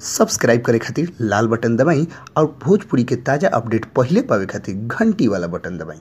Subscribe करे खातिर लाल button दबाई और भोजपुरी के ताजा अपडेट पहले पावे खातिर घंटी वाला बटन दबाई।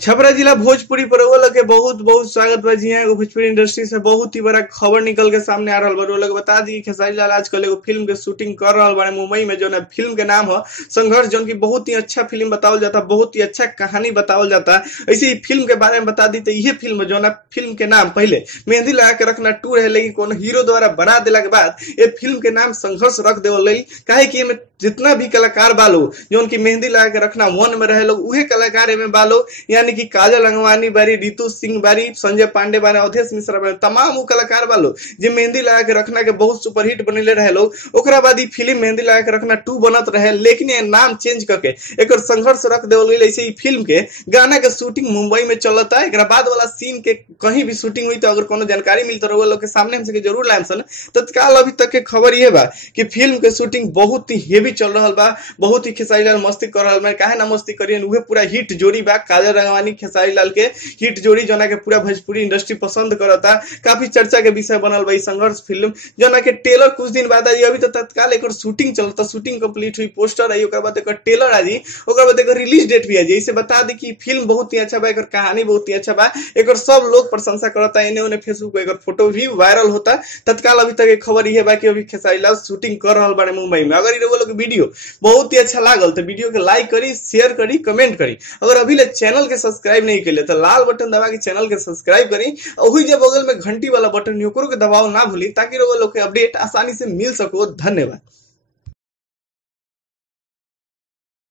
छपरा जिला भोजपुरी पर के बहुत बहुत स्वागत बा। जी हाँ, भोजपुरी इंडस्ट्री से बहुत ही बड़ा खबर निकल के सामने आ रहा बा। लोग बता दी खेसारी लाल आजकल एगो फिल्म के शूटिंग कर रहा बारे मुंबई में, जो ना फिल्म के नाम है संघर्ष, जो की बहुत ही अच्छा फिल्म बतावल जाता, बहुत ही अच्छा कहानी बतावल जाता। ऐसे ही फिल्म के बारे में बता दी तो ये फिल्म जो ना फिल्म के नाम पहले मेहंदी लगा के रखना टू रहे, लेकिन कोनो हीरो द्वारा बना दिला के बाद ये फिल्म के नाम संघर्ष रख देवल। काहे कि जितना भी कलाकार बालो जो उनकी मेहंदी लगा के रखना वन में रहे लोग, उहे कलाकार में बालो, यानी कि काजल अंगवानी बारी, रितु सिंह बारी, संजय पांडे बारे, अवधेश मिश्रा बारे, तमाम वो कलाकार बालो जो मेहंदी लगा के रखना के बहुत सुपरहिट बनले रहे लोग। ओकरा बाद फिल्म मेहंदी लगा के रखना 2 बनत रहे, लेकिन ये नाम चेंज करके एक संघर्ष रख देवल गई। ऐसे ही फिल्म के गाना के शूटिंग मुंबई में चलता है। एक बाद वाला सीन के कहीं भी शूटिंग हुई तो अगर कोनो जानकारी मिलता रहो लोग के सामने हमसे जरूर लाएम सन। तत्काल अभी तक के खबर ये बा कि फिल्म के शूटिंग बहुत ही हेवी चल रहा बा, बहुत ही खेसारी लाल मस्ती कर रहा बा। काहे ना मस्ती करिए, उहे पूरा हिट जोड़ी बा, काजल रंगवानी खेसारी लाल के हिट जोड़ी, जना के पूरा भोजपुरी इंडस्ट्री पसंद करता। काफी चर्चा के विषय बनल बा संघर्ष फिल्म, जना के टेलर कुछ दिन बाद आई। अभी तो तत्काल एक शूटिंग चलता, शूटिंग कंप्लीट हुई, पोस्टर आई, ओकर बाद एक टेलर आ जी, ओकर बाद एक रिलीज डेट भी आ जी। इसे बता दी कि फिल्म बहुत ही अच्छा बा, एक कहानी बहुत ही अच्छा बा, एक सब लोग प्रशंसा करता। इन्हें उन्हें फेसबुक पे एक फोटो भी वायरल होता। तत्काल अभी तक एक खबर ये बा कि अभी खेसारी लाल शूटिंग कर रहा बारे मुंबई में। अगर ये लोग वीडियो बहुत ही अच्छा लागल तो वीडियो के लाइक करी, शेयर करी, कमेंट करी। अगर अभी ले चैनल के सब्सक्राइब नहीं कर ले तो लाल बटन दबा के चैनल के सब्सक्राइब करी, वही जब बगल में घंटी वाला बटन के दबाव ना भूली, ताकि लोग के अपडेट आसानी से मिल सको। धन्यवाद।